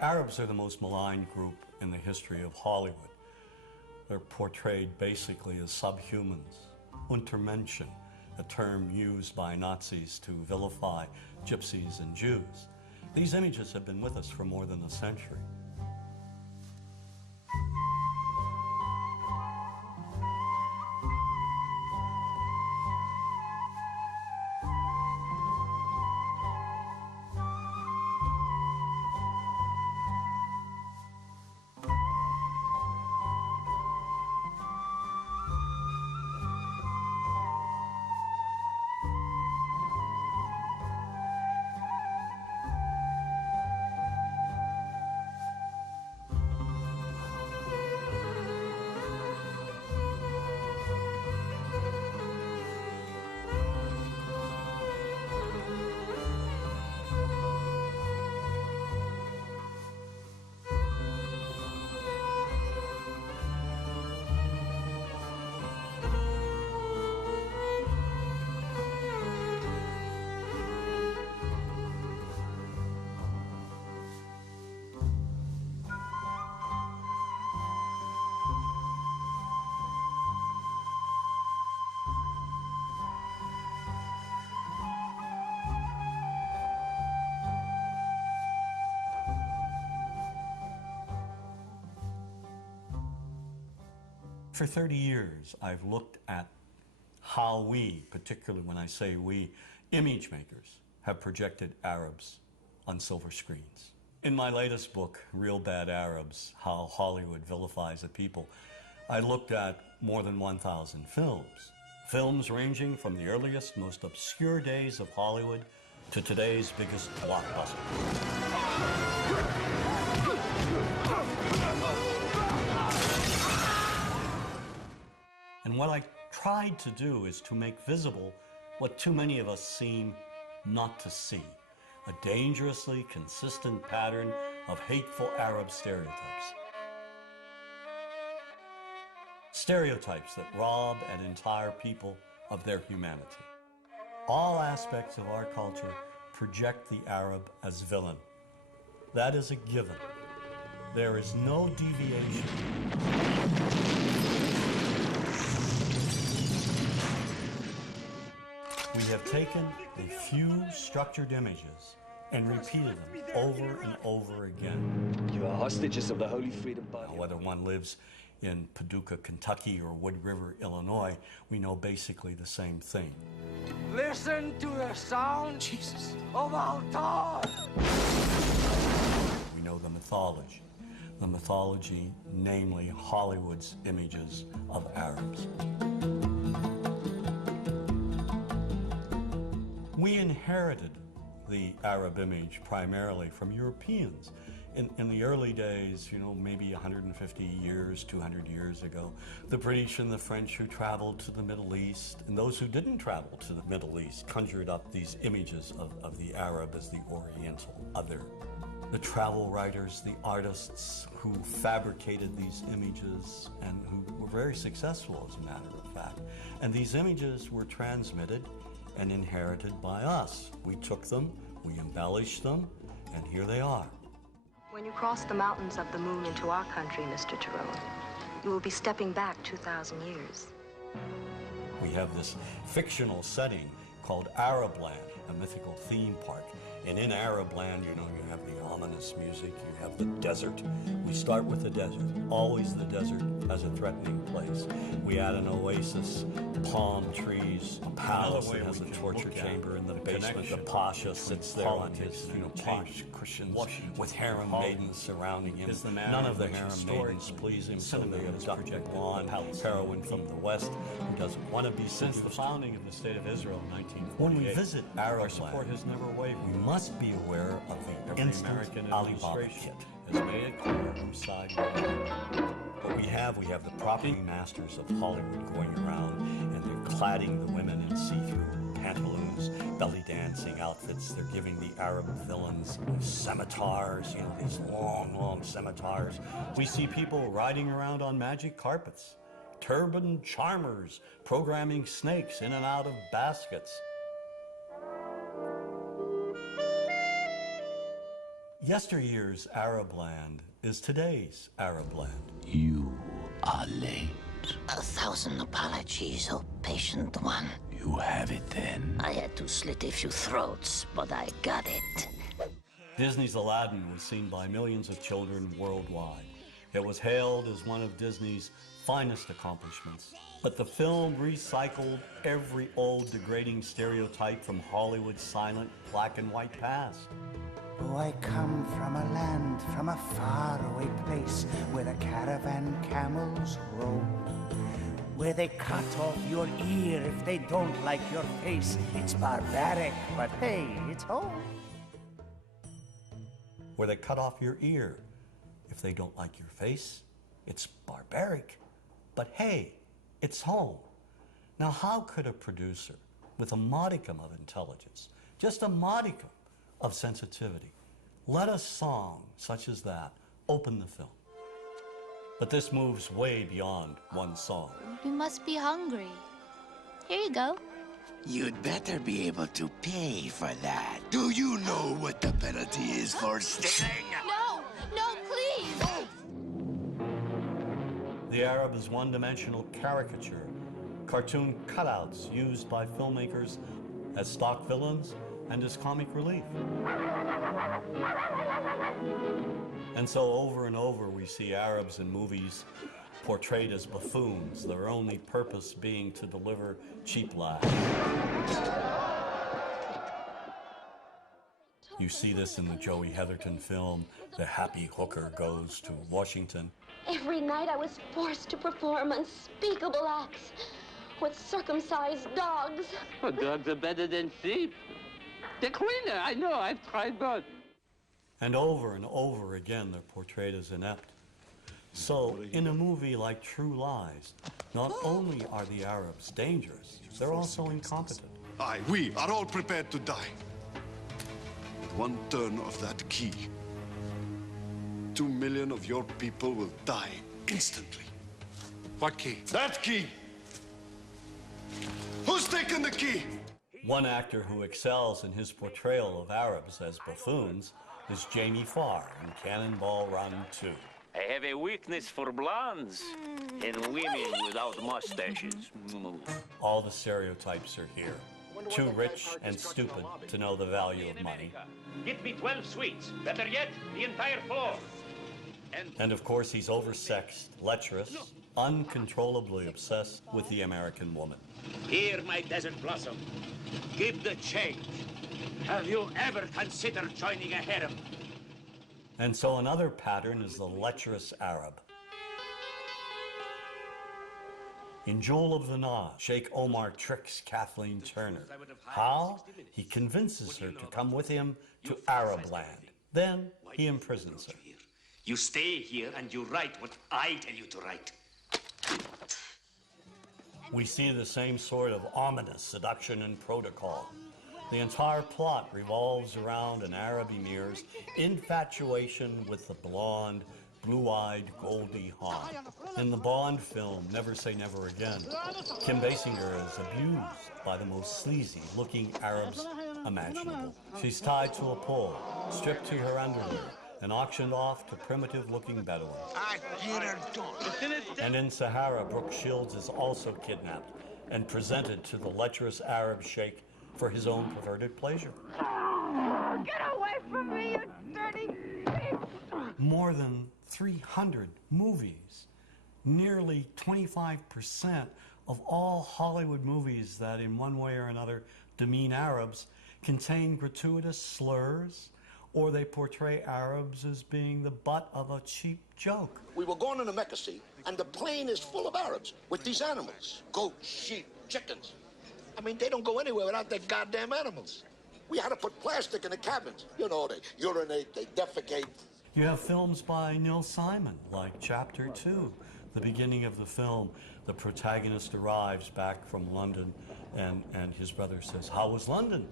Arabs are the most maligned group in the history of Hollywood. They're portrayed basically as subhumans. Untermenschen, a term used by Nazis to vilify gypsies and Jews. These images have been with us for more than a century. For 30 years, I've looked at how we, particularly when I say we, image makers, have projected Arabs on silver screens. In my latest book, Real Bad Arabs, How Hollywood Vilifies a People, I looked at more than 1,000 films. Films ranging from the earliest, most obscure days of Hollywood to today's biggest blockbusters. And what I tried to do is to make visible what too many of us seem not to see, a dangerously consistent pattern of hateful Arab stereotypes. Stereotypes that rob an entire people of their humanity. All aspects of our culture project the Arab as villain. That is a given. There is no deviation. We have taken a few structured images and repeated them over and over again. You are hostages of the Holy Freedom Party. Whether one lives in Paducah, Kentucky or Wood River, Illinois, we know basically the same thing. Listen to the sound, Jesus, of altar! We know the mythology, namely Hollywood's images of Arabs. We inherited the Arab image primarily from Europeans. In the early days, maybe 150 years, 200 years ago, the British and the French who traveled to the Middle East, and those who didn't travel to the Middle East, conjured up these images of the Arab as the Oriental other. The travel writers, the artists who fabricated these images and who were very successful, as a matter of fact. And these images were transmitted and inherited by us. We took them, we embellished them, and here they are. When you cross the mountains of the moon into our country, Mr. Jerome, you will be stepping back 2,000 years. We have this fictional setting called Arabland, a mythical theme park. And in Arabland, you have the ominous music, you have the desert. We start with the desert, always the desert as a threatening place. We add an oasis, palm trees, a palace that has a torture chamber in the basement. The pasha sits there on his posh cushions with harem maidens surrounding him. None of the harem maidens please him, so they abduct a blonde heroine from the West who doesn't want to be seduced. Since the founding of the State of Israel in 1948, when we visit Arabland, our support has never wavered. We must be aware of the instant American Alibaba kit. has made it clear whose side we are. What we have the property masters of Hollywood going around, and they're cladding the women in see-through pantaloons, belly dancing outfits. They're giving the Arab villains scimitars, these long, long scimitars. We see people riding around on magic carpets, turban charmers programming snakes in and out of baskets. Yesteryear's Arab land is today's Arab land. You are late. 1,000 apologies, oh patient one. You have it then. I had to slit a few throats, but I got it. Disney's Aladdin was seen by millions of children worldwide. It was hailed as one of Disney's finest accomplishments. But the film recycled every old degrading stereotype from Hollywood's silent black and white past. Oh, I come from a land, from a faraway place, where the caravan camels roam, where they cut off your ear if they don't like your face. It's barbaric, but hey, it's home. Where they cut off your ear if they don't like your face. It's barbaric, but hey, it's home. Now, how could a producer with a modicum of intelligence, just a modicum of sensitivity, let a song such as that open the film? But this moves way beyond one song. You must be hungry. Here you go. You'd better be able to pay for that. Do you know what the penalty is for stealing? No, no, please. The Arab is one-dimensional caricature, cartoon cutouts used by filmmakers as stock villains and as comic relief. And so over and over we see Arabs in movies portrayed as buffoons, their only purpose being to deliver cheap laughs. You see this in the Joey Heatherton film, The Happy Hooker Goes to Washington. Every night I was forced to perform unspeakable acts with circumcised dogs. Oh, dogs are better than sheep. They're cleaner, I know, I've tried both. And over again, they're portrayed as inept. So, in a movie like True Lies, not only are the Arabs dangerous, they're also incompetent. Aye, we are all prepared to die. With one turn of that key, 2 million of your people will die instantly. What key? That key! Who's taking the key? One actor who excels in his portrayal of Arabs as buffoons is Jamie Farr in Cannonball Run 2. I have a weakness for blondes and women without mustaches. All the stereotypes are here. Too rich and stupid to know the value of money. Get me 12 sweets. Better yet, the entire floor. And of course, he's oversexed, lecherous, uncontrollably obsessed with the American woman. Here, my desert blossom. Give the change. Have you ever considered joining a harem? And so another pattern is the lecherous Arab. In Jewel of the Nile, Sheikh Omar tricks Kathleen Turner. How? He convinces her to come with him to Arab land. Then he imprisons her. You stay here and you write what I tell you to write. We see the same sort of ominous seduction and protocol. The entire plot revolves around an Arab emir's infatuation with the blonde, blue-eyed Goldie Hawn. In the Bond film, Never Say Never Again, Kim Basinger is abused by the most sleazy-looking Arabs imaginable. She's tied to a pole, stripped to her underwear, and auctioned off to primitive-looking Bedouins. And in Sahara, Brooke Shields is also kidnapped and presented to the lecherous Arab sheikh for his own perverted pleasure. Get away from me, you dirty pig! More than 300 movies, nearly 25% of all Hollywood movies that in one way or another demean Arabs contain gratuitous slurs, or they portray Arabs as being the butt of a cheap joke. We were going in a Mecca, and the plane is full of Arabs with these animals. Goats, sheep, chickens. I mean, they don't go anywhere without their goddamn animals. We had to put plastic in the cabins. You know, they urinate, they defecate. You have films by Neil Simon, like Chapter 2. The beginning of the film, the protagonist arrives back from London, and his brother says, "How was London?"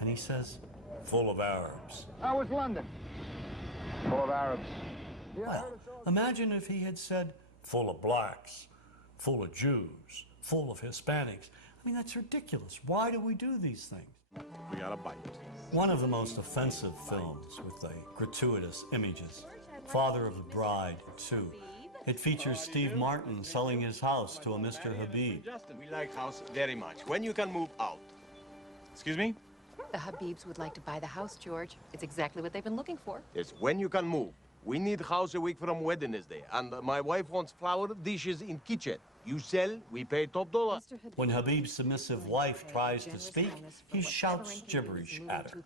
And he says, "Full of Arabs." How was London? Full of Arabs. Well, imagine if he had said, "Full of blacks, full of Jews, full of Hispanics." I mean, that's ridiculous. Why do we do these things? We got a bite. One of the most offensive films with the gratuitous images, Father of the Bride 2. It features Steve Martin selling his house to a Mr. Habib. We like house very much. When you can move out. Excuse me? The Habibs would like to buy the house, George. It's exactly what they've been looking for. It's when you can move. We need house a week from Wednesday, and my wife wants flower dishes in kitchen. You sell, we pay top dollar. When Habib's submissive wife tries to speak, he shouts gibberish at her.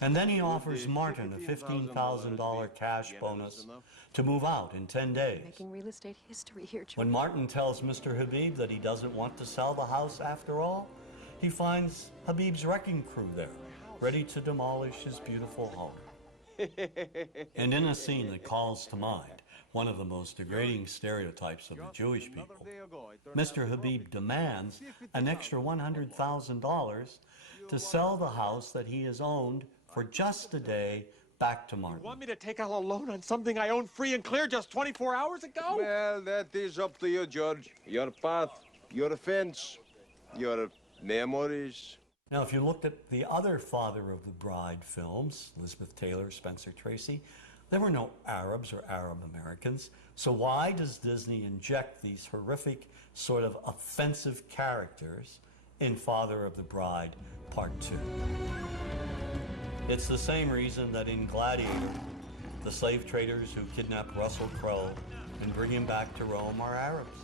And then he offers Martin a $15,000 cash bonus to move out in 10 days. Making real estate history here, George. When Martin tells Mr. Habib that he doesn't want to sell the house after all, he finds Habib's wrecking crew there, ready to demolish his beautiful home. And in a scene that calls to mind one of the most degrading stereotypes of the Jewish people, Mr. Habib demands an extra $100,000 to sell the house that he has owned for just a day back to Martin. You want me to take out a loan on something I owned free and clear just 24 hours ago? Well, that is up to you, George. Your path, your fence, your memories. Now, if you looked at the other Father of the Bride films, Elizabeth Taylor, Spencer Tracy, there were no Arabs or Arab Americans. So why does Disney inject these horrific, sort of offensive characters in Father of the Bride Part 2? It's the same reason that in Gladiator, the slave traders who kidnap Russell Crowe and bring him back to Rome are Arabs.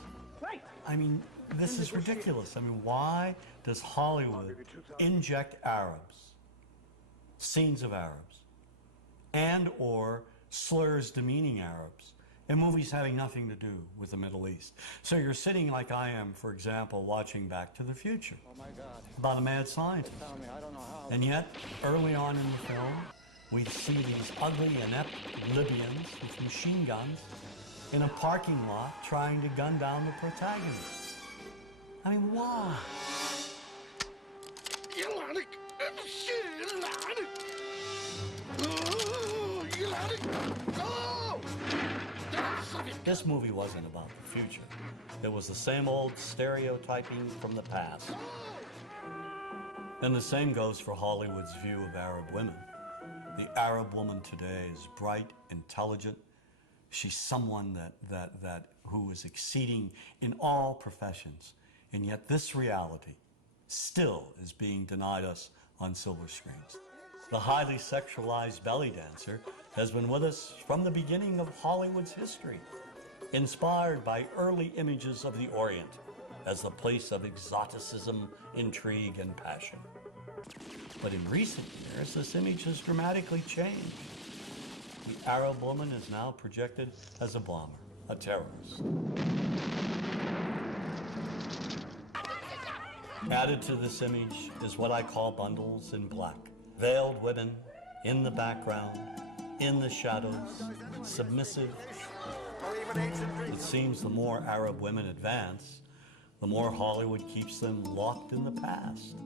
I mean, this is ridiculous. I mean, why does Hollywood inject Arabs, scenes of Arabs, and or slurs demeaning Arabs in movies having nothing to do with the Middle East? So you're sitting like I am, for example, watching Back to the Future about a mad scientist. And yet, early on in the film, we see these ugly, inept Libyans with machine guns in a parking lot trying to gun down the protagonist. I mean, why? This movie wasn't about the future. It was the same old stereotyping from the past. And the same goes for Hollywood's view of Arab women. The Arab woman today is bright, intelligent. She's someone who is exceeding in all professions. And yet this reality still is being denied us on silver screens. The highly sexualized belly dancer has been with us from the beginning of Hollywood's history, inspired by early images of the Orient as the place of exoticism, intrigue, and passion. But in recent years, this image has dramatically changed. The Arab woman is now projected as a bomber, a terrorist. Added to this image is what I call bundles in black. Veiled women in the background, in the shadows, submissive. It seems the more Arab women advance, the more Hollywood keeps them locked in the past.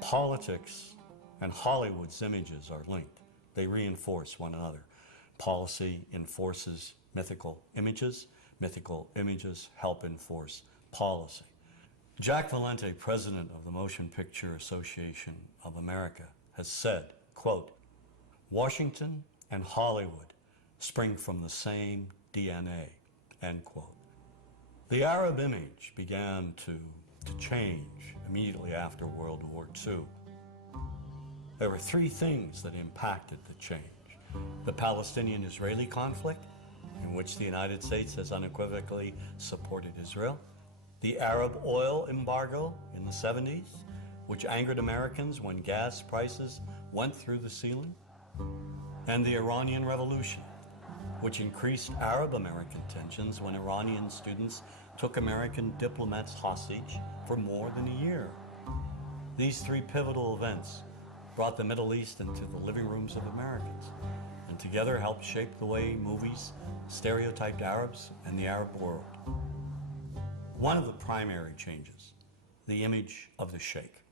Politics and Hollywood's images are linked. They reinforce one another. Policy enforces mythical images help enforce policy. Jack Valente, president of the Motion Picture Association of America, has said, quote, "Washington and Hollywood spring from the same DNA," end quote. The Arab image began to change immediately after World War II. There were three things that impacted the change. The Palestinian-Israeli conflict, in which the United States has unequivocally supported Israel. The Arab oil embargo in the 70s, which angered Americans when gas prices went through the ceiling. And the Iranian Revolution, which increased Arab-American tensions when Iranian students took American diplomats hostage for more than a year. These three pivotal events brought the Middle East into the living rooms of Americans, and together helped shape the way movies stereotyped Arabs and the Arab world. One of the primary changes, the image of the sheikh.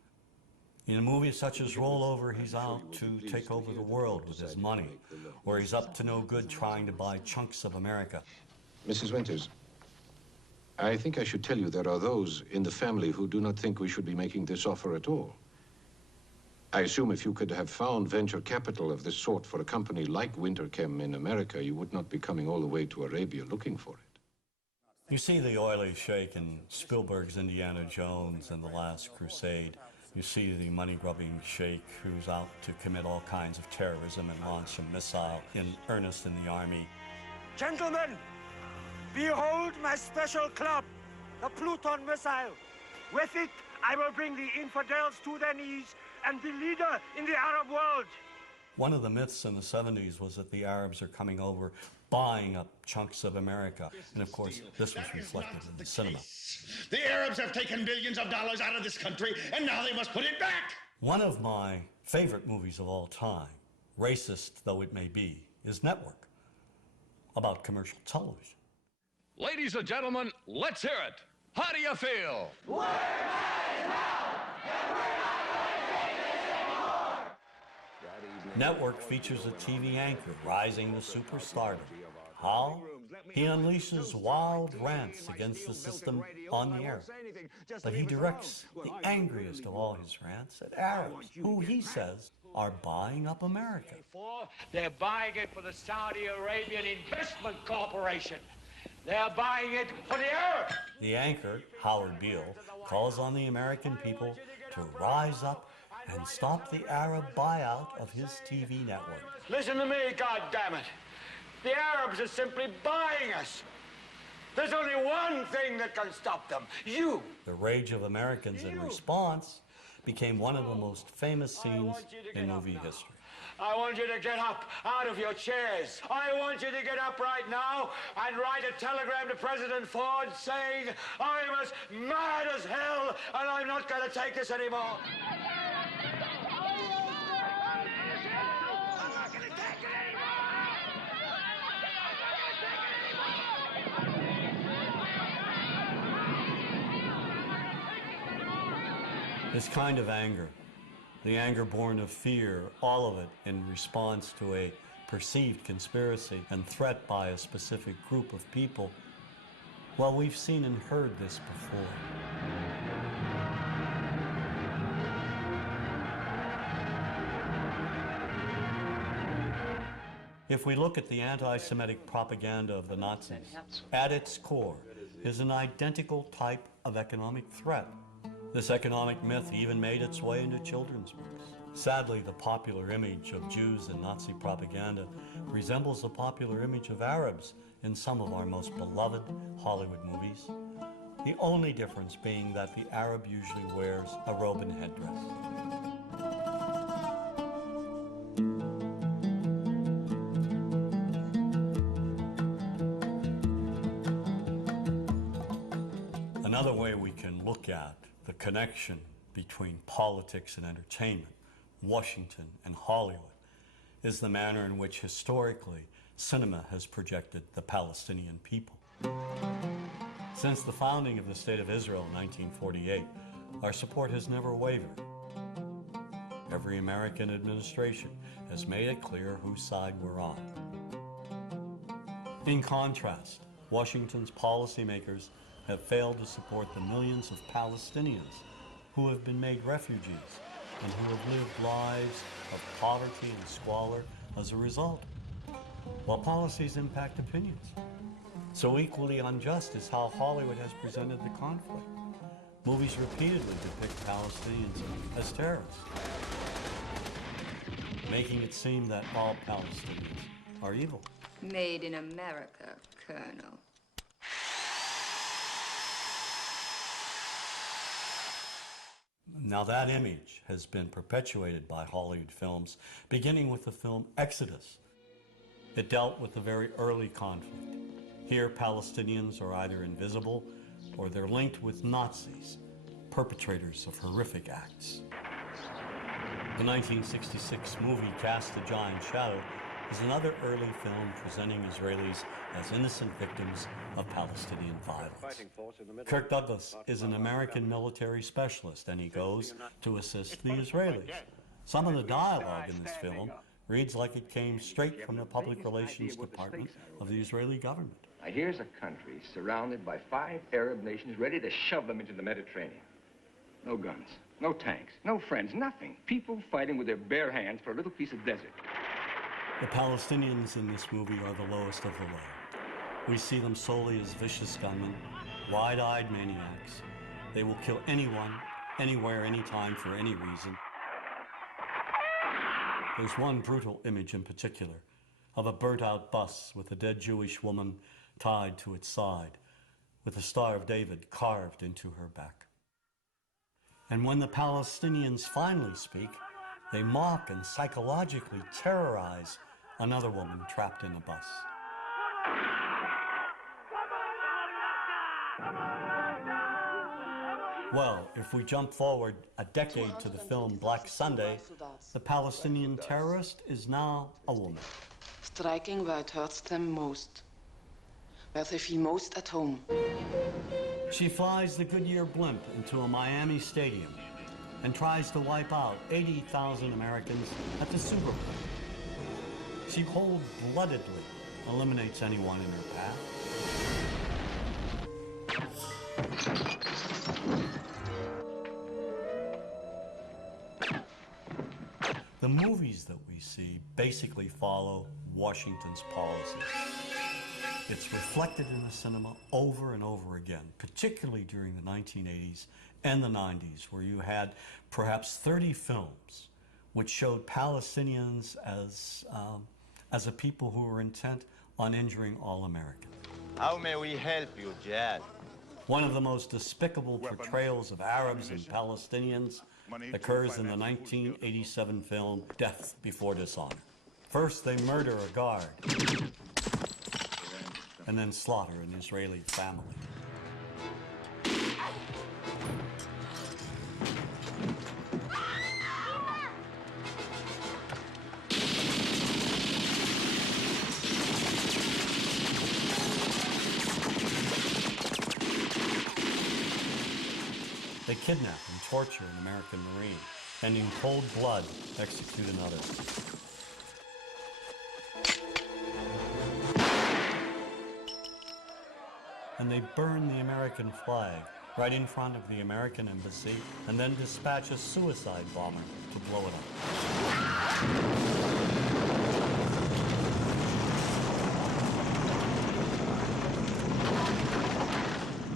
In movies such as Rollover, he's out to take over the world with his money, or he's up to no good trying to buy chunks of America. Mrs. Winters, I think I should tell you there are those in the family who do not think we should be making this offer at all. I assume if you could have found venture capital of this sort for a company like Winterchem in America, you would not be coming all the way to Arabia looking for it. You see the oily sheik in Spielberg's Indiana Jones and The Last Crusade. You see the money-grubbing sheik who's out to commit all kinds of terrorism and launch a missile in earnest in the army. Gentlemen, behold my special club, the Pluton missile. With it, I will bring the infidels to their knees and be leader in the Arab world. One of the myths in the 70s was that the Arabs are coming over, buying up chunks of America. And of course, this was reflected in the cinema. The Arabs have taken billions of dollars out of this country, and now they must put it back. One of my favorite movies of all time, racist though it may be, is Network, about commercial television. Ladies and gentlemen, let's hear it. How do you feel? We're mad now, and we're not going to take this anymore. Network features a TV anchor rising to superstardom. How? He unleashes wild rants against the system on the air. But he directs the angriest of all his rants at Arabs, who he says are buying up America. They're buying it for the Saudi Arabian Investment Corporation. They're buying it for the Arabs. The anchor, Howard Beale, calls on the American people to rise up and stop the Arab buyout of his TV network. Listen to me, goddammit. The Arabs are simply buying us. There's only one thing that can stop them. You. The rage of Americans in response became one of the most famous scenes in movie history. I want you to get up out of your chairs. I want you to get up right now and write a telegram to President Ford saying, I'm as mad as hell and I'm not going to take this anymore. This kind of anger, the anger born of fear, all of it in response to a perceived conspiracy and threat by a specific group of people, well, we've seen and heard this before. If we look at the anti-Semitic propaganda of the Nazis, at its core is an identical type of economic threat. This economic myth even made its way into children's books. Sadly, the popular image of Jews in Nazi propaganda resembles the popular image of Arabs in some of our most beloved Hollywood movies. The only difference being that the Arab usually wears a robe and headdress. Another way we can look at the connection between politics and entertainment, Washington and Hollywood, is the manner in which historically cinema has projected the Palestinian people. Since the founding of the State of Israel in 1948, our support has never wavered. Every American administration has made it clear whose side we're on. In contrast, Washington's policymakers have failed to support the millions of Palestinians who have been made refugees and who have lived lives of poverty and squalor as a result, while policies impact opinions. So equally unjust is how Hollywood has presented the conflict. Movies repeatedly depict Palestinians as terrorists, making it seem that all Palestinians are evil. Made in America, Colonel. Now that image has been perpetuated by Hollywood films, beginning with the film Exodus. It dealt with the very early conflict. Here, Palestinians are either invisible or they're linked with Nazis, perpetrators of horrific acts. The 1966 movie cast a giant shadow is another early film presenting Israelis as innocent victims of Palestinian violence. Kirk Douglas is an American military specialist, and he goes to assist the Israelis. Some of the dialogue in this film reads like it came straight from the public relations department of the Israeli government. Now, here's a country surrounded by 5 Arab nations ready to shove them into the Mediterranean. No guns, no tanks, no friends, nothing. People fighting with their bare hands for a little piece of desert. The Palestinians in this movie are the lowest of the low. We see them solely as vicious gunmen, wide-eyed maniacs. They will kill anyone, anywhere, anytime, for any reason. There's one brutal image in particular of a burnt-out bus with a dead Jewish woman tied to its side, with the Star of David carved into her back. And when the Palestinians finally speak, they mock and psychologically terrorize another woman trapped in a bus. Well, if we jump forward a decade to the film Black Sunday, the Palestinian terrorist is now a woman. Striking where it hurts them most, where they feel most at home. She flies the Goodyear blimp into a Miami stadium and tries to wipe out 80,000 Americans at the Super Bowl. She cold-bloodedly eliminates anyone in her path. The movies that we see basically follow Washington's policies. It's reflected in the cinema over and over again, particularly during the 1980s and the 90s, where you had perhaps 30 films which showed Palestinians as a people who were intent on injuring all Americans. How may we help you, Jad? One of the most despicable portrayals of Arabs and Palestinians occurs in the 1987 film Death Before Dishonor. First, they murder a guard, and then slaughter an Israeli family. They kidnap and torture an American Marine, and in cold blood execute another. And they burn the American flag right in front of the American embassy, and then dispatch a suicide bomber to blow it up.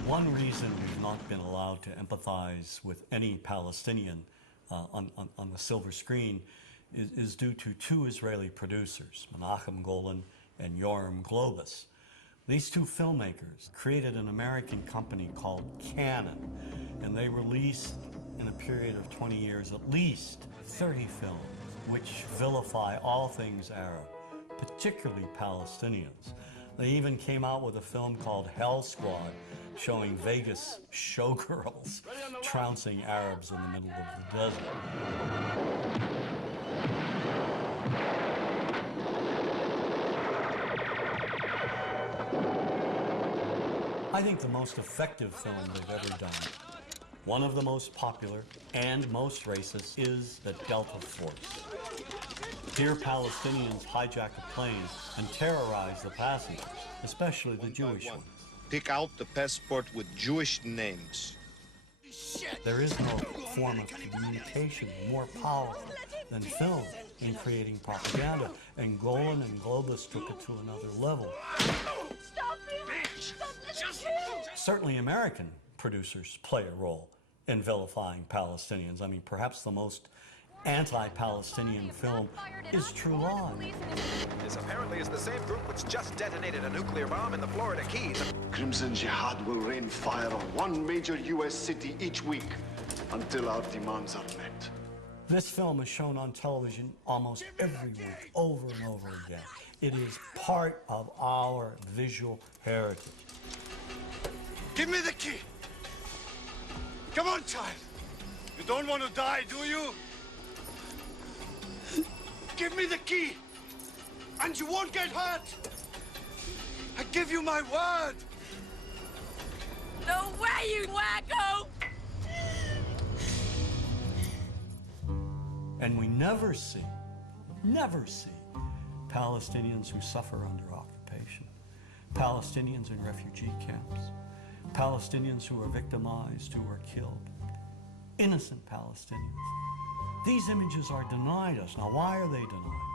One reason we've not been allowed to empathize with any Palestinian on the silver screen is due to 2 Israeli producers, Menachem Golan and Yoram Globus. These 2 filmmakers created an American company called Canon, and they released in a period of 20 years at least 30 films which vilify all things Arab, particularly Palestinians. They even came out with a film called Hell Squad, showing Vegas showgirls trouncing Arabs in the middle of the desert. I think the most effective film they've ever done, one of the most popular and most racist, is the Delta Force. Here, Palestinians hijack a plane and terrorize the passengers, especially the Jewish ones. Pick out the passport with Jewish names. There is no form of communication more powerful than film in creating propaganda, and Golan and Globus took it to another level. Certainly American producers play a role in vilifying Palestinians. I mean, perhaps the most anti-Palestinian film is True Lies. This apparently is the same group which just detonated a nuclear bomb in the Florida Keys. Crimson Jihad will rain fire on one major U.S. city each week until our demands are met. This film is shown on television almost every week, over and over again. It is part of our visual heritage. Give me the key. Come on, child. You don't want to die, do you? Give me the key. And you won't get hurt! I give you my word! No way, you wacko! And we never see Palestinians who suffer under occupation, Palestinians in refugee camps, Palestinians who are victimized, who are killed, innocent Palestinians. These images are denied us. Now, why are they denied us?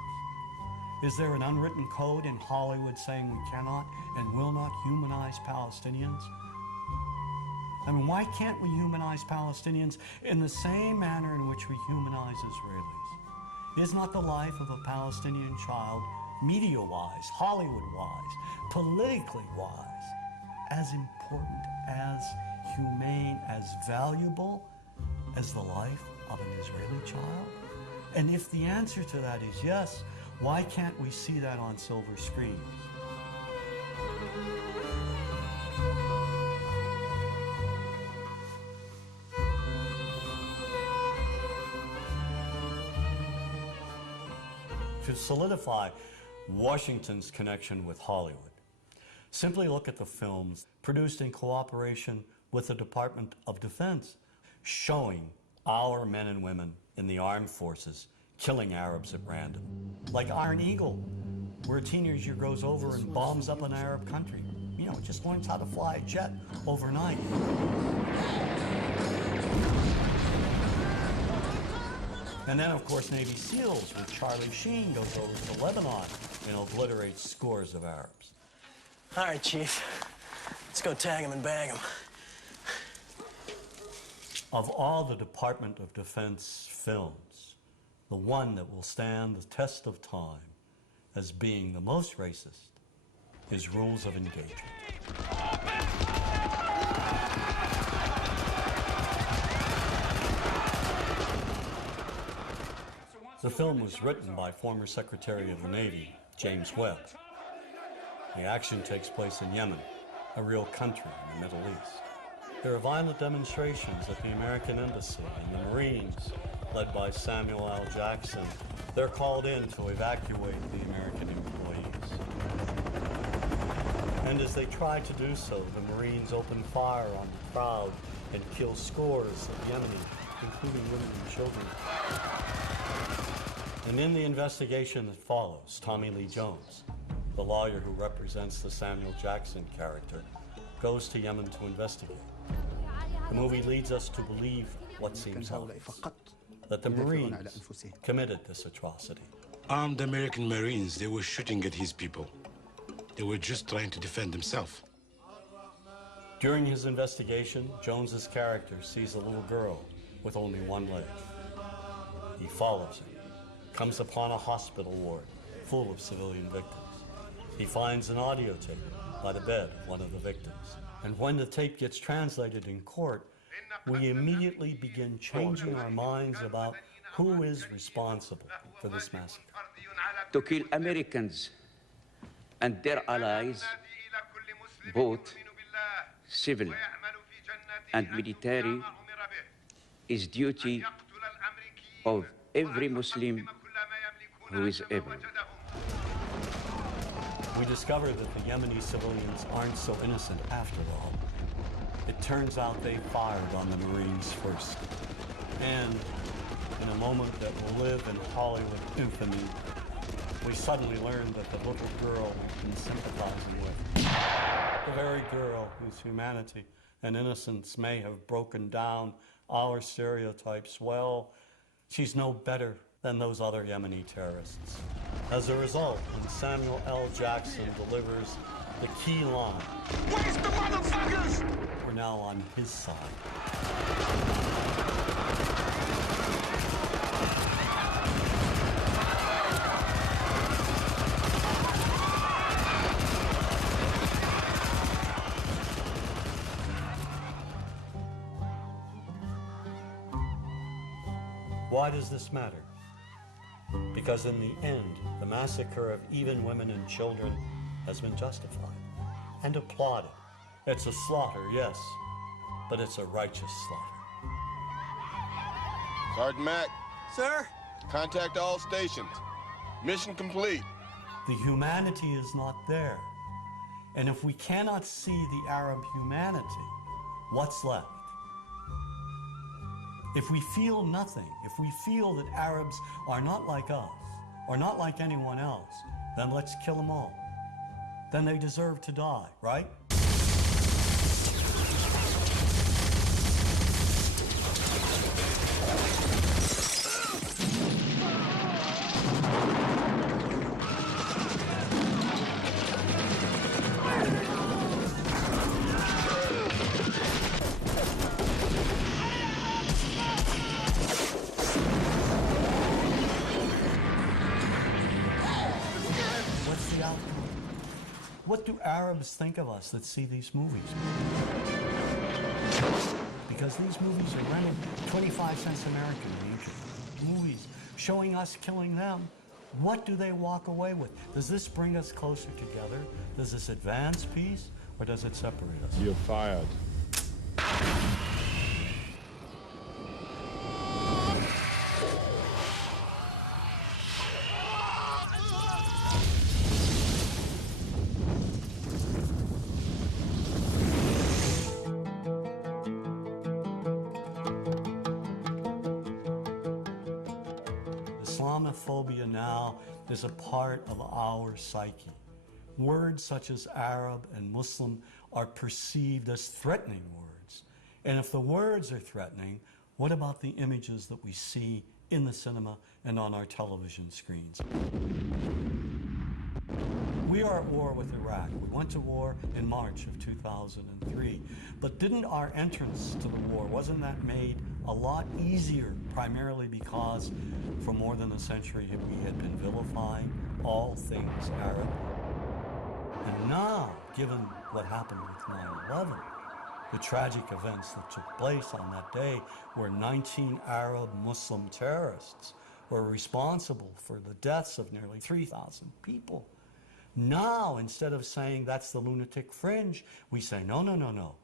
Is there an unwritten code in Hollywood saying we cannot and will not humanize Palestinians? I mean, why can't we humanize Palestinians in the same manner in which we humanize Israelis? Is not the life of a Palestinian child, media-wise, Hollywood-wise, politically-wise, as important, as humane, as valuable as the life of an Israeli child? And if the answer to that is yes, why can't we see that on silver screens? To solidify Washington's connection with Hollywood, simply look at the films produced in cooperation with the Department of Defense, showing our men and women in the armed forces killing Arabs at random. Like Iron Eagle, where a teenager goes over and bombs up an Arab country. You know, just learns how to fly a jet overnight. And then, of course, Navy SEALs, where Charlie Sheen goes over to Lebanon and obliterates scores of Arabs. All right, Chief. Let's go tag him and bang him. Of all the Department of Defense films, the one that will stand the test of time as being the most racist is Rules of Engagement. The film was written by former Secretary of the Navy, James Webb. The action takes place in Yemen, a real country in the Middle East. There are violent demonstrations at the American Embassy, and the Marines, led by Samuel L. Jackson, they're called in to evacuate the American employees. And as they try to do so, the Marines open fire on the crowd and kill scores of Yemenis, including women and children. And in the investigation that follows, Tommy Lee Jones, the lawyer who represents the Samuel Jackson character, goes to Yemen to investigate. The movie leads us to believe what seems obvious, that the Marines committed this atrocity. Armed American Marines, they were shooting at his people. They were just trying to defend themselves. During his investigation, Jones's character sees a little girl with only one leg. He follows her, comes upon a hospital ward full of civilian victims. He finds an audio tape by the bed of one of the victims. And when the tape gets translated in court, we immediately begin changing our minds about who is responsible for this massacre. To kill Americans and their allies, both civil and military, is duty of every Muslim who is able. We discover that the Yemeni civilians aren't so innocent after all. It turns out they fired on the Marines first. And in a moment that will live in Hollywood infamy, we suddenly learn that the little girl we've been sympathizing with, the very girl whose humanity and innocence may have broken down our stereotypes, well, she's no better than those other Yemeni terrorists. As a result, when Samuel L. Jackson delivers the key line, "Where's the motherfuckers?" we're now on his side. Why does this matter? Because in the end, the massacre of even women and children has been justified and applauded. It's a slaughter, yes, but it's a righteous slaughter. Sergeant Mack. Sir? Contact all stations. Mission complete. The humanity is not there. And if we cannot see the Arab humanity, what's left? If we feel nothing, if we feel that Arabs are not like us, or not like anyone else, then let's kill them all. Then they deserve to die, right? What do Arabs think of us that see these movies? Because these movies are rented 25 cents American in each movies, showing us killing them. What do they walk away with? Does this bring us closer together? Does this advance peace, or does it separate us? You're fired. Islamophobia now is a part of our psyche. Words such as Arab and Muslim are perceived as threatening words. And if the words are threatening, what about the images that we see in the cinema and on our television screens? We are at war with Iraq. We went to war in March of 2003. But didn't our entrance to the war, wasn't that made a lot easier, primarily because for more than a century we had been vilifying all things Arab? And now, given what happened with 9/11, the tragic events that took place on that day, where 19 Arab Muslim terrorists were responsible for the deaths of nearly 3,000 people. Now, instead of saying that's the lunatic fringe, we say, no, no, no, no.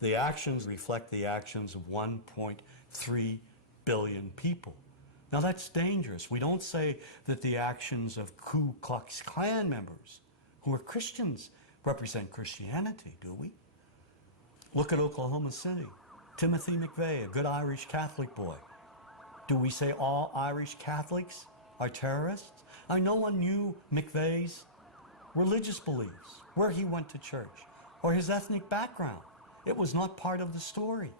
The actions reflect the actions of 1.3 billion people. Now, that's dangerous. We don't say that the actions of Ku Klux Klan members, who are Christians, represent Christianity, do we? Look at Oklahoma City. Timothy McVeigh, a good Irish Catholic boy. Do we say all Irish Catholics are terrorists? No one knew McVeigh's religious beliefs, where he went to church, or his ethnic background. It was not part of the story.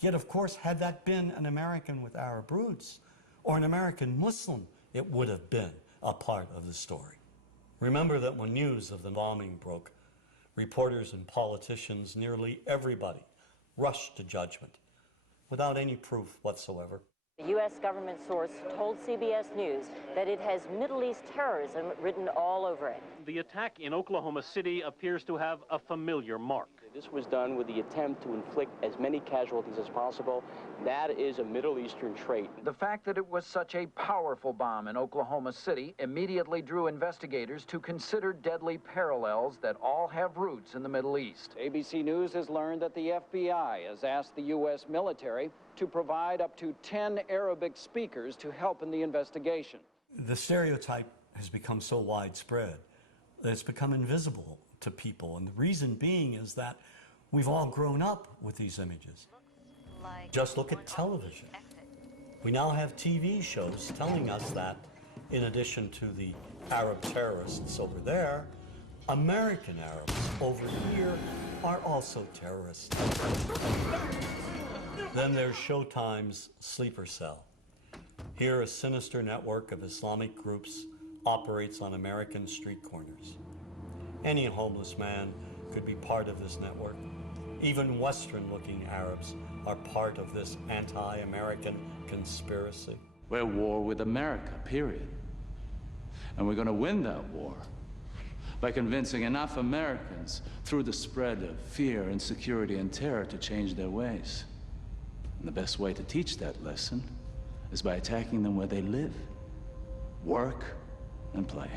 Yet, of course, had that been an American with Arab roots, or an American Muslim, it would have been a part of the story. Remember that when news of the bombing broke, reporters and politicians, nearly everybody, rushed to judgment without any proof whatsoever. The U.S. government source told CBS News that it has Middle East terrorism written all over it. The attack in Oklahoma City appears to have a familiar mark. This was done with the attempt to inflict as many casualties as possible. That is a Middle Eastern trait. The fact that it was such a powerful bomb in Oklahoma City immediately drew investigators to consider deadly parallels that all have roots in the Middle East. ABC News has learned that the FBI has asked the U.S. military to provide up to 10 Arabic speakers to help in the investigation. The stereotype has become so widespread that it's become invisible to people, and the reason being is that we've all grown up with these images. Just look at television. We now have TV shows telling us that, in addition to the Arab terrorists over there, American Arabs over here are also terrorists. Then there's Showtime's Sleeper Cell. Here, a sinister network of Islamic groups operates on American street corners. Any homeless man could be part of this network. Even Western-looking Arabs are part of this anti-American conspiracy. We're at war with America, period. And we're going to win that war by convincing enough Americans through the spread of fear, insecurity, and terror to change their ways. And the best way to teach that lesson is by attacking them where they live, work, and play.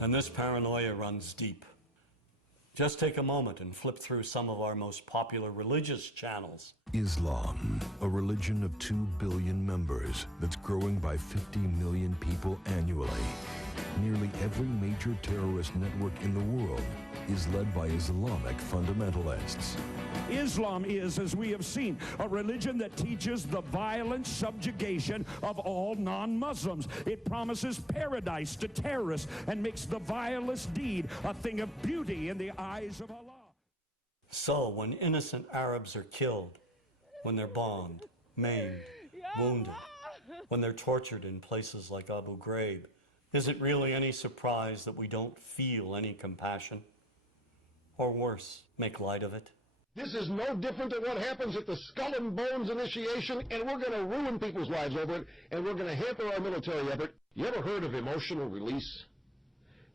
And this paranoia runs deep. Just take a moment and flip through some of our most popular religious channels. Islam, a religion of 2 billion members that's growing by 50 million people annually. Nearly every major terrorist network in the world is led by Islamic fundamentalists. Islam is, as we have seen, a religion that teaches the violent subjugation of all non-Muslims. It promises paradise to terrorists and makes the vilest deed a thing of beauty in the eyes of Allah. So when innocent Arabs are killed, when they're bombed, maimed, wounded, when they're tortured in places like Abu Ghraib, is it really any surprise that we don't feel any compassion? Or worse, make light of it? This is no different than what happens at the Skull and Bones initiation, and we're going to ruin people's lives over it, and we're going to hamper our military effort. You ever heard of emotional release?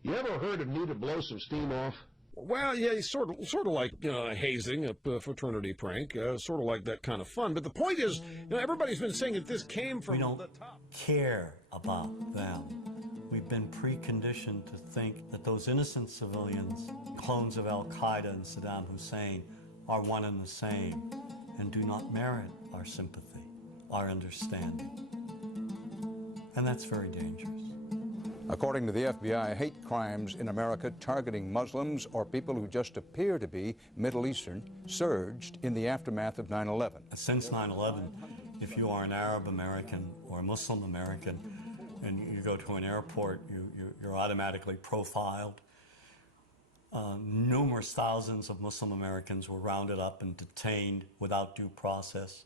You ever heard of need to blow some steam off? Well, yeah, sort of like hazing, a fraternity prank, sort of like that kind of fun. But the point is, everybody's been saying that this came from the top. We don't care about them. We've been preconditioned to think that those innocent civilians, clones of Al-Qaeda and Saddam Hussein, are one and the same and do not merit our sympathy, our understanding. And that's very dangerous. According to the FBI, hate crimes in America targeting Muslims or people who just appear to be Middle Eastern surged in the aftermath of 9/11. Since 9/11, if you are an Arab American or a Muslim American and you go to an airport, you're automatically profiled. Numerous thousands of Muslim Americans were rounded up and detained without due process.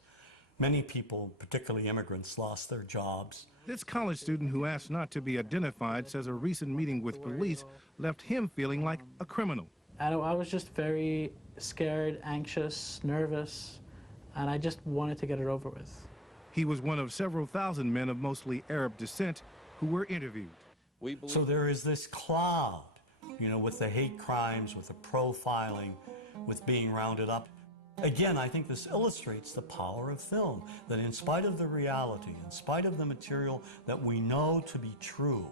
Many people, particularly immigrants, lost their jobs. This college student who asked not to be identified says a recent meeting with police left him feeling like a criminal. I was just very scared, anxious, nervous, and I just wanted to get it over with. He was one of several thousand men of mostly Arab descent who were interviewed. So there is this cloud, with the hate crimes, with the profiling, with being rounded up. Again, I think this illustrates the power of film, that in spite of the reality, in spite of the material that we know to be true,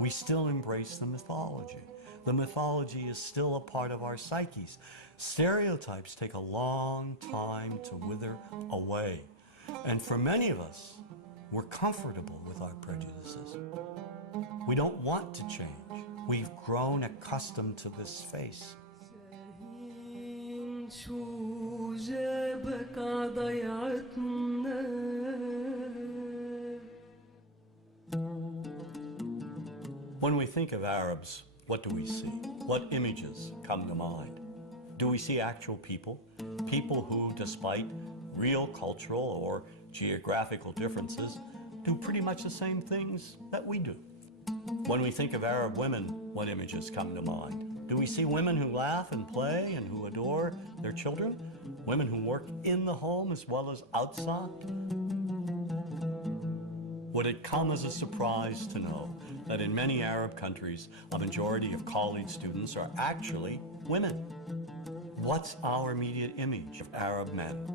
we still embrace the mythology. The mythology is still a part of our psyches. Stereotypes take a long time to wither away. And for many of us, we're comfortable with our prejudices. We don't want to change. We've grown accustomed to this face. When we think of Arabs, what do we see? What images come to mind? Do we see actual people? People who, despite real cultural or geographical differences, do pretty much the same things that we do. When we think of Arab women, what images come to mind? Do we see women who laugh and play and who adore their children? Women who work in the home as well as outside? Would it come as a surprise to know that in many Arab countries, a majority of college students are actually women? What's our immediate image of Arab men?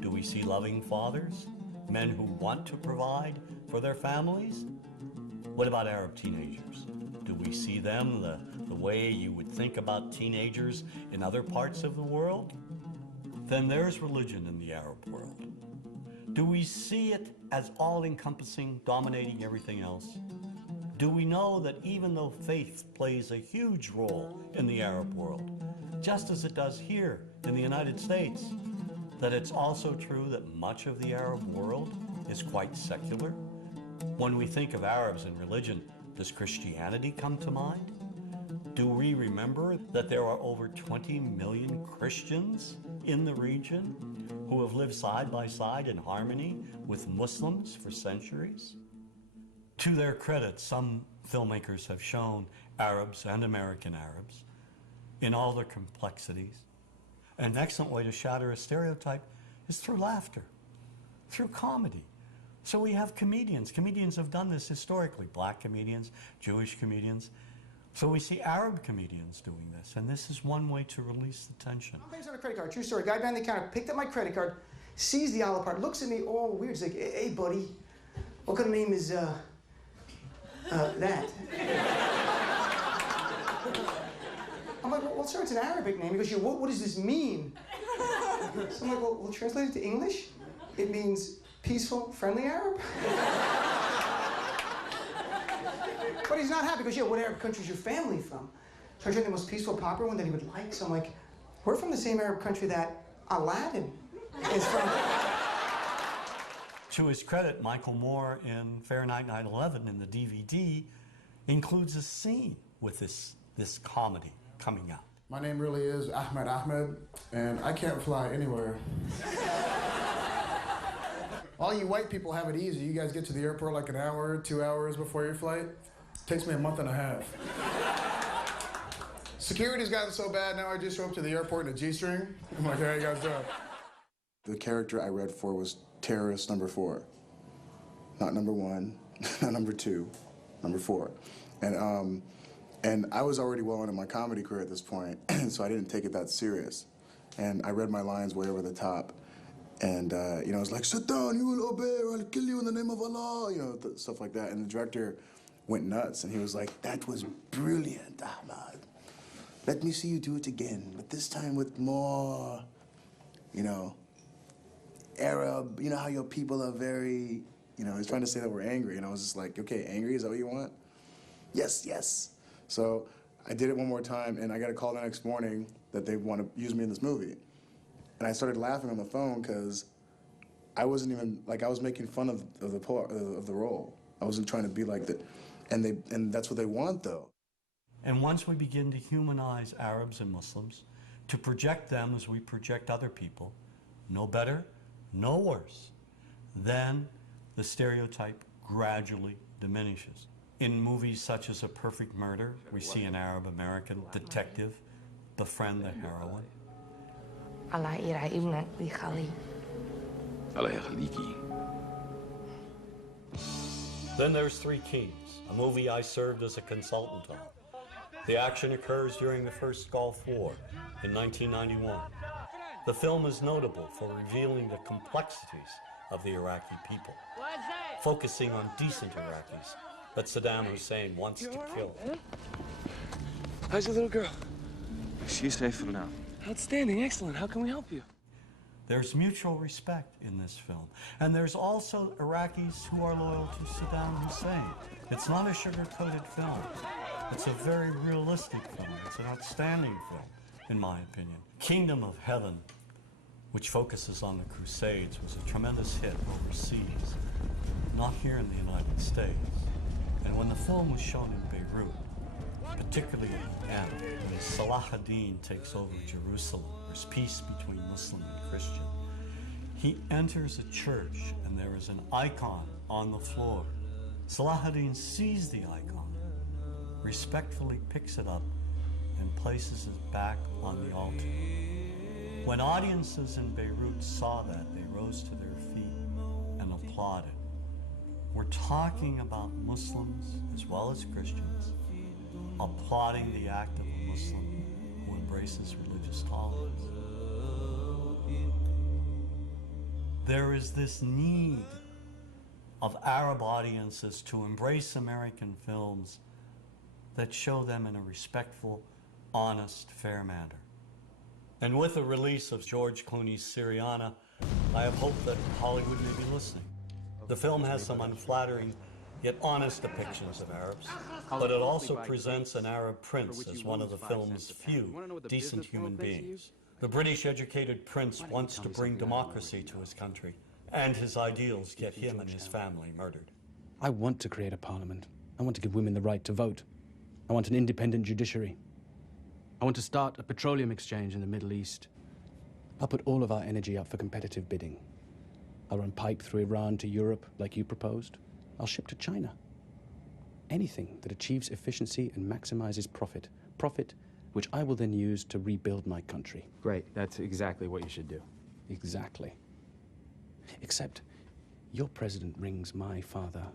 Do we see loving fathers? Men who want to provide for their families? What about Arab teenagers? Do we see them the way you would think about teenagers in other parts of the world? Then there's religion in the Arab world. Do we see it as all-encompassing, dominating everything else? Do we know that even though faith plays a huge role in the Arab world, just as it does here in the United States, that it's also true that much of the Arab world is quite secular? When we think of Arabs and religion, does Christianity come to mind? Do we remember that there are over 20 million Christians in the region who have lived side by side in harmony with Muslims for centuries? To their credit, some filmmakers have shown Arabs and American Arabs in all their complexities. An excellent way to shatter a stereotype is through laughter, through comedy. So we have comedians. Comedians have done this historically, black comedians, Jewish comedians. So we see Arab comedians doing this, and this is one way to release the tension. I'm paying on a credit card, true story. Guy behind the counter picked up my credit card, sees the olive part, looks at me all weird. He's like, hey, buddy, what kind of name is, that? I'm like, well, sir, it's an Arabic name. He goes, what does this mean? So I'm like, well, translate it to English. It means peaceful, friendly Arab. But he's not happy because, yeah, what Arab country's your family from? So I tried the most peaceful, proper one that he would like. So I'm like, we're from the same Arab country that Aladdin is from. To his credit, Michael Moore in Fahrenheit 9/11 in the DVD includes a scene with this comedy coming out. My name really is Ahmed, and I can't fly anywhere. All you white people have it easy. You guys get to the airport like an hour, 2 hours before your flight. Takes me a month and a half. Security's gotten so bad now I just show up to the airport in a G-string. I'm like, how you guys doing? The character I read for was terrorist number 4. Not number 1, not number 2, number 4. And I was already well into my comedy career at this point, so I didn't take it that serious. And I read my lines way over the top. And, you know, I was like, sit down, you will obey, or I'll kill you in the name of Allah, you know, stuff like that. And the director went nuts, and he was like, that was brilliant, Ahmad. Let me see you do it again, but this time with more, you know, Arab, you know how your people are very, you know, he's trying to say that we're angry, and I was just like, okay, angry, is that what you want? Yes, yes. So I did it one more time, and I got a call the next morning that they want to use me in this movie. And I started laughing on the phone because I wasn't even, like, I was making fun of the role. I wasn't trying to be like that. And that's what they want, though. And once we begin to humanize Arabs and Muslims, to project them as we project other people, no better, no worse, then the stereotype gradually diminishes. In movies such as A Perfect Murder, we see an Arab-American detective befriend the heroine. Then there's Three Kings, a movie I served as a consultant on. The action occurs during the First Gulf War in 1991. The film is notable for revealing the complexities of the Iraqi people, focusing on decent Iraqis that Saddam Hussein wants to kill. How's your little girl? She's safe for now. Outstanding, excellent. How can we help you? There's mutual respect in this film. And there's also Iraqis who are loyal to Saddam Hussein. It's not a sugar-coated film. It's a very realistic film. It's an outstanding film, in my opinion. Kingdom of Heaven, which focuses on the Crusades, was a tremendous hit overseas, not here in the United States. And when the film was shown in Beirut, particularly at the end, when Salah ad-Din takes over Jerusalem, there's peace between Muslim and Christian. He enters a church and there is an icon on the floor. Salah ad-Din sees the icon, respectfully picks it up and places it back on the altar. When audiences in Beirut saw that, they rose to their feet and applauded. We're talking about Muslims as well as Christians applauding the act of a Muslim who embraces religious tolerance. There is this need of Arab audiences to embrace American films that show them in a respectful, honest, fair manner. And with the release of George Clooney's Syriana, I have hope that Hollywood may be listening. The film has some unflattering yet honest depictions of Arabs, but it also presents an Arab prince as one of the film's few decent human beings. The British-educated prince wants to bring democracy to his country, and his ideals get him and his family murdered. I want to create a parliament. I want to give women the right to vote. I want an independent judiciary. I want to start a petroleum exchange in the Middle East. I'll put all of our energy up for competitive bidding. I'll run pipe through Iran to Europe like you proposed. I'll ship to China. Anything that achieves efficiency and maximizes profit. Profit which I will then use to rebuild my country. Great, that's exactly what you should do. Exactly. Except your president rings my father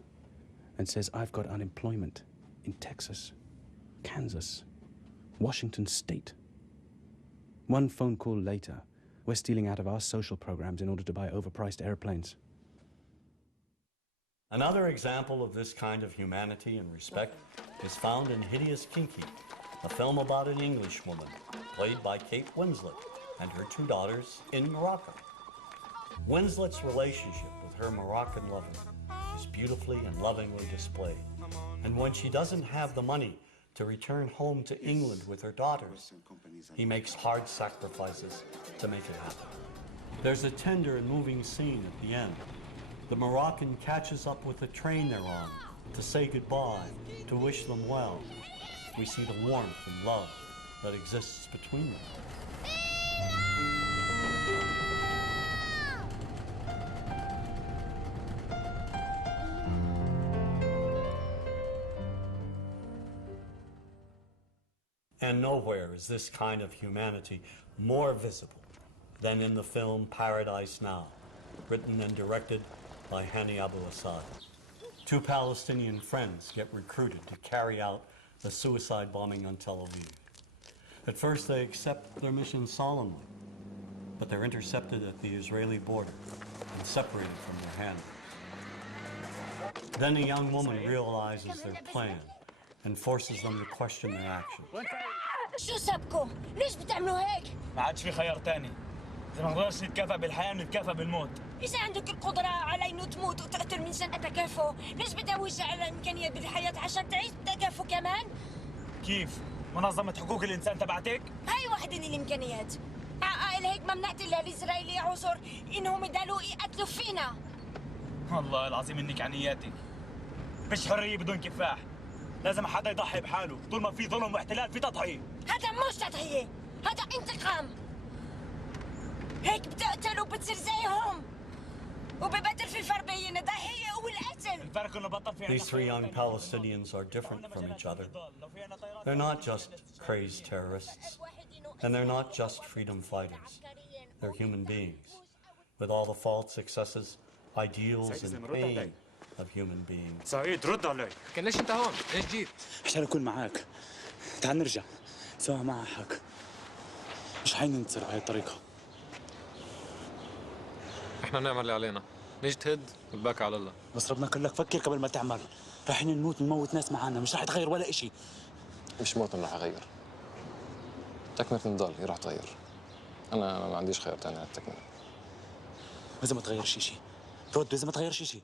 and says I've got unemployment in Texas, Kansas, Washington State. One phone call later, we're stealing out of our social programs in order to buy overpriced airplanes. Another example of this kind of humanity and respect is found in Hideous Kinky, a film about an English woman, played by Kate Winslet, and her 2 daughters in Morocco. Winslet's relationship with her Moroccan lover is beautifully and lovingly displayed. And when she doesn't have the money to return home to England with her daughters, he makes hard sacrifices to make it happen. There's a tender and moving scene at the end. The Moroccan catches up with the train they're on to say goodbye, to wish them well. We see the warmth and love that exists between them. And nowhere is this kind of humanity more visible than in the film Paradise Now, written and directed by Hani Abu Assad. Two Palestinian friends get recruited to carry out a suicide bombing on Tel Aviv. At first they accept their mission solemnly, but they're intercepted at the Israeli border and separated from their hand. Then a young woman realizes their plan and forces them to question their actions. شو سبكم؟ ليش بتعملوا هيك؟ ما عادش في خيار تاني. إذا ما نقدرش نتكافئ بالحياة نتكافئ بالموت. إذا عندك القدرة على إنه تموت وتقتل من شان التكافؤ، ليش بتدوش على إمكانية بالحياة عشان تعيش بالتكافؤ كمان؟ كيف؟ منظمة حقوق الإنسان تبعتك؟ هاي واحدة من الإمكانيات. عقائل هيك ما بنعطي للإسرائيلي عذر إنهم يضلوا يقتلوا فينا. والله العظيم إنك عنياتك. مش حرية بدون كفاح. لازم حدا يضحي بحاله، طول ما في ظلم واحتلال في تضحية. هذا مش تضحية، هذا انتقام. هيك بتقتل وبتصير زيهم. وببدل في الفرق بين الضحية والقتل. الفرق إنه بطل في These three young Palestinians are different from each other. They're not just crazed terrorists, and they're not just freedom fighters. They're human beings, with all the faults, excesses, ideals, and pain of human beings. سعيد رد علي. كان ليش انت هون؟ ليش جيت؟ عشان أكون معاك. تعال نرجع. سوا معك. مش حننتصر بهاي الطريقة. احنا بنعمل اللي علينا. ليش تهد والباقي على الله. بس ربنا قال لك فكر قبل ما تعمل. رايحين نموت ناس معانا، مش راح يتغير ولا إشي. مش موطن راح اغير. تكملة النضال هي راح تغير. انا ما عنديش خيار تاني على التكملة. إذا ما تغيرش إشي. رد إذا ما تغيرش إشي.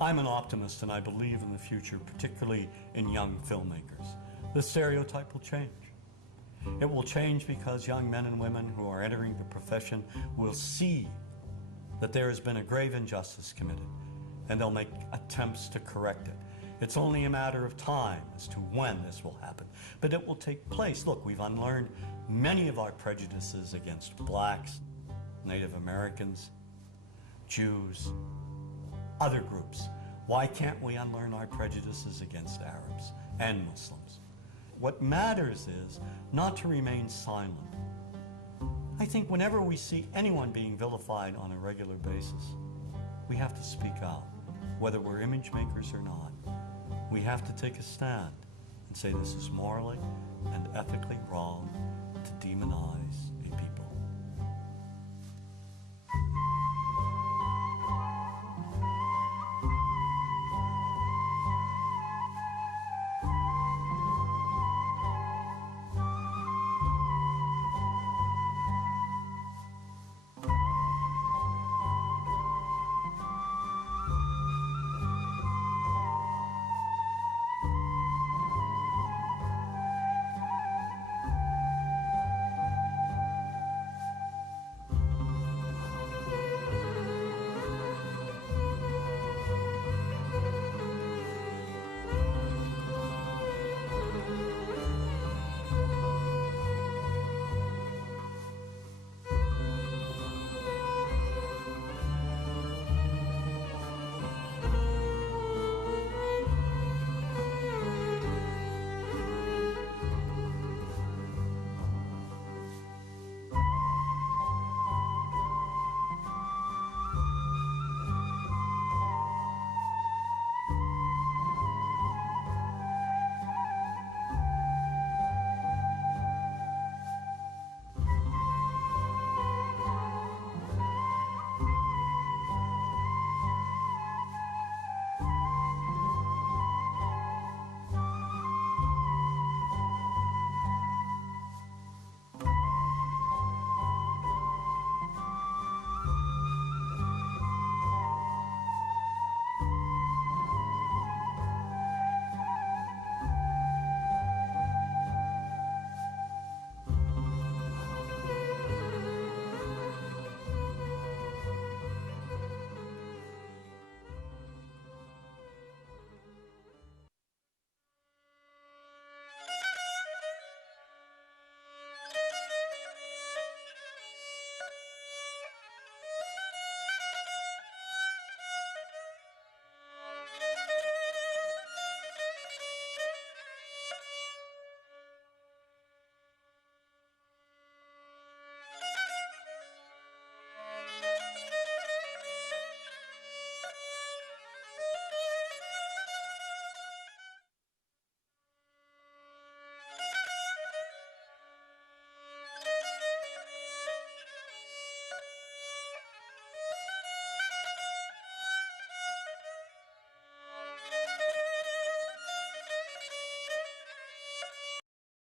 I'm an optimist and I believe in the future, particularly in young filmmakers. The stereotype will change. It will change because young men and women who are entering the profession will see that there has been a grave injustice committed, and they'll make attempts to correct it. It's only a matter of time as to when this will happen, but it will take place. Look, we've unlearned many of our prejudices against blacks, Native Americans, Jews, other groups. Why can't we unlearn our prejudices against Arabs and Muslims? What matters is not to remain silent. I think whenever we see anyone being vilified on a regular basis, we have to speak out, whether we're image makers or not. We have to take a stand and say this is morally and ethically wrong to demonize a people.